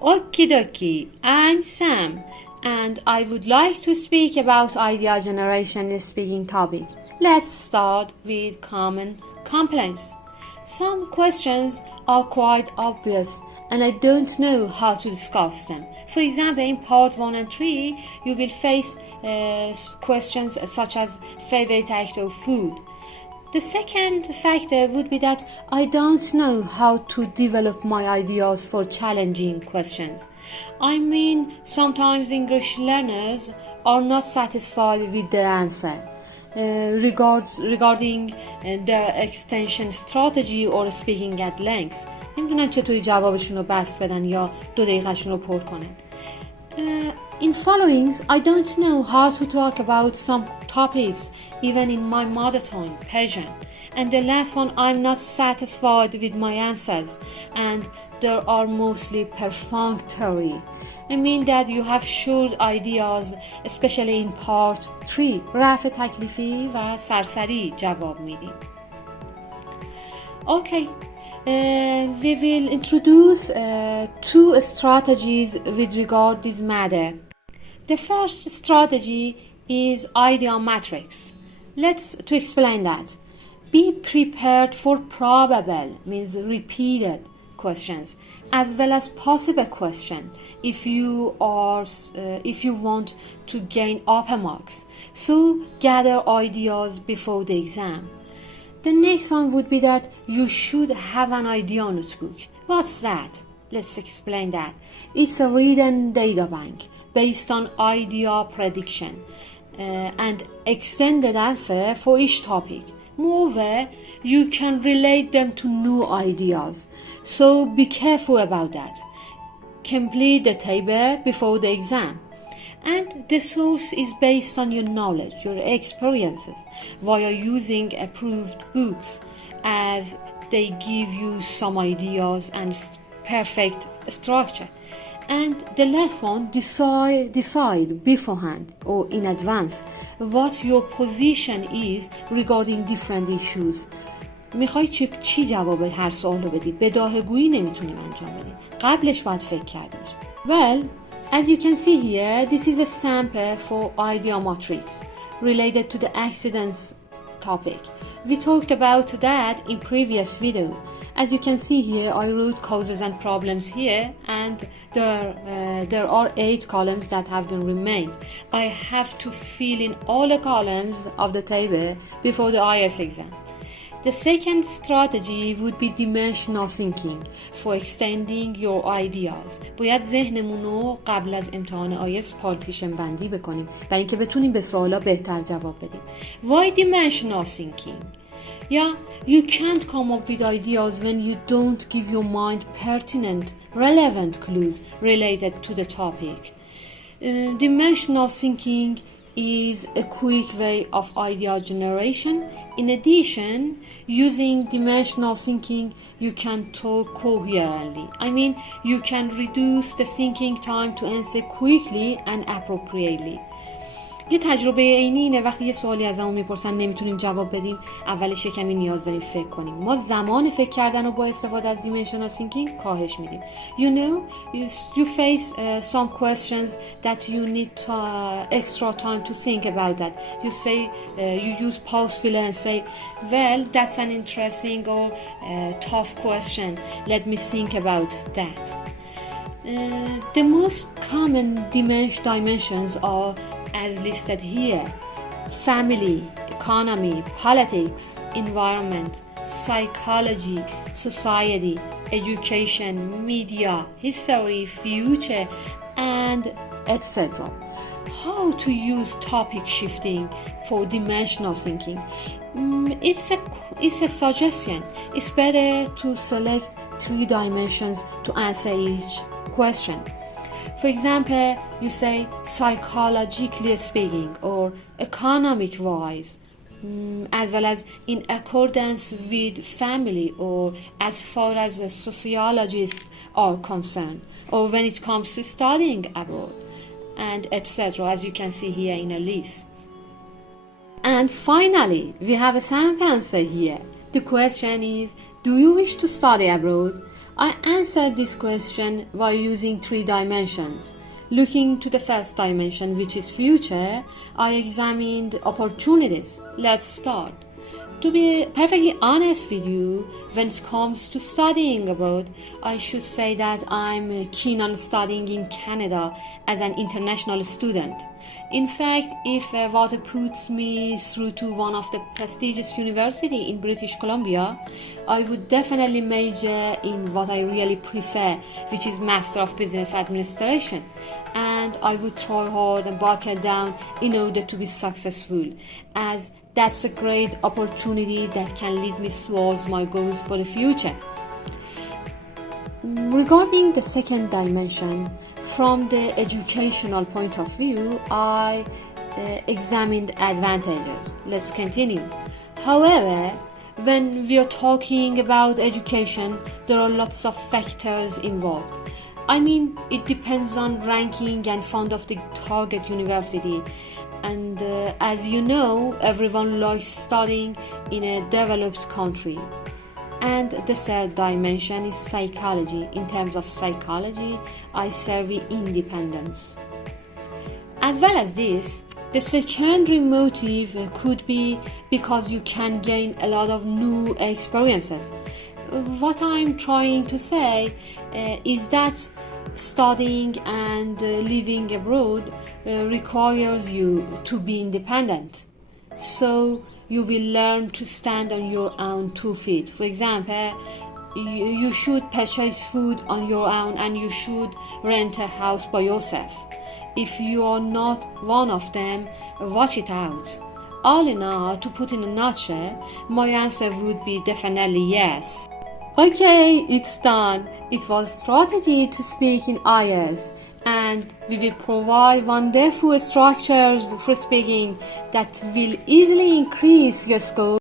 Okie dokie, I'm Sam, and I would like to speak about idea generation speaking topic. Let's start with common complaints. Some questions are quite obvious and I don't know how to discuss them. For example, in part 1 and 3, you will face questions such as favorite act of food. The second factor would be that I don't know how to develop my ideas for challenging questions. I mean, sometimes English learners are not satisfied with the answer regarding their extension strategy or speaking at length. نمیدونن چطوری جوابشون رو بس بدن یا 2 دقیقه‌شون رو پر کنن. In followings, I don't know how to talk about some topics even in my mother tongue, Persian. And the last one, I'm not satisfied with my answers and they are mostly perfunctory. I mean that you have short ideas, especially in part 3. رفع تکلیفی و سرسری جواب میدیم. Okay. We will introduce 2 strategies with regard to this matter. The first strategy is idea matrix. To explain that. Be prepared for probable, means repeated questions, as well as possible question if you want to gain upper marks. So gather ideas before the exam. The next one would be that you should have an idea notebook. What's that? Let's explain that. It's a written data bank based on idea prediction and extended answer for each topic. Moreover, you can relate them to new ideas. So be careful about that. Complete the table before the exam. And the source is based on your knowledge, your experiences, via using approved books, as they give you some ideas and perfect structure. And the last one, decide beforehand or in advance what your position is regarding different issues. میخوای چی جواب هر سوال رو بدی؟ بداهه‌گویی نمیتونیم انجام بدیم. قبلش باید فکر کرده باشی. Well, as you can see here, this is a sample for idea matrix related to the accidents topic. We talked about that in previous video. As you can see here, I wrote causes and problems here, and there are 8 columns that have been remained. I have to fill in all the columns of the table before the IELTS exam. The second strategy would be dimensional thinking for extending your ideas. باید ذهنمون رو قبل از امتحان آیلتس پارتیشن بندی بکنیم برای اینکه بتونیم به سوالا بهتر جواب بدیم. Why dimensional thinking? Yeah, you can't come up with ideas when you don't give your mind pertinent, relevant clues related to the topic. Dimensional thinking is a quick way of idea generation. In addition, using dimensional thinking, you can talk coherently. I mean, you can reduce the thinking time to answer quickly and appropriately. یه تجربه عینی اینه وقتی یه سوالی ازمون میپرسن نمیتونیم جواب بدیم، اولش کمی نیاز داریم فکر کنیم. ما زمان فکر کردن رو با استفاده از dimensional thinking کاهش میدیم. You know, you face some questions that you need extra time to think about that. You say, you use pause filler and say, well, that's an interesting or tough question. Let me think about that. The most common dimensions are as listed here: family, economy, politics, environment, psychology, society, education, media, history, future, and etc. How to use topic shifting for dimensional thinking? It's a suggestion. It's better to select 3 dimensions to answer each question. For example, you say psychologically speaking or economic wise, as well as in accordance with family or as far as the sociologists are concerned, or when it comes to studying abroad, and etc., as you can see here in a list. And finally, we have a sample answer here. The question is, do you wish to study abroad? I answered this question by using 3 dimensions. Looking to the first dimension, which is future, I examined opportunities. Let's start. To be perfectly honest with you, when it comes to studying abroad, I should say that I'm keen on studying in Canada as an international student. In fact, if water puts me through to one of the prestigious university in British Columbia, I would definitely major in what I really prefer, which is Master of Business Administration, and I would try hard and buckle down in order to be successful, as that's a great opportunity that can lead me towards my goals for the future. Regarding the second dimension, from the educational point of view, I examined advantages. Let's continue. However, when we are talking about education, there are lots of factors involved. I mean, it depends on ranking and fund of the target university. And as you know, everyone likes studying in a developed country. And the third dimension is psychology. In terms of psychology, I survey independence. As well as this, the secondary motive could be because you can gain a lot of new experiences. What I'm trying to say is that studying and living abroad requires you to be independent. So you will learn to stand on your own 2 feet. For example, you should purchase food on your own and you should rent a house by yourself. If you are not one of them, watch it out. All in all, to put in a nutshell, my answer would be definitely yes. Okay, it's done. It was strategy to speak in IELTS, and we will provide wonderful structures for speaking that will easily increase your score.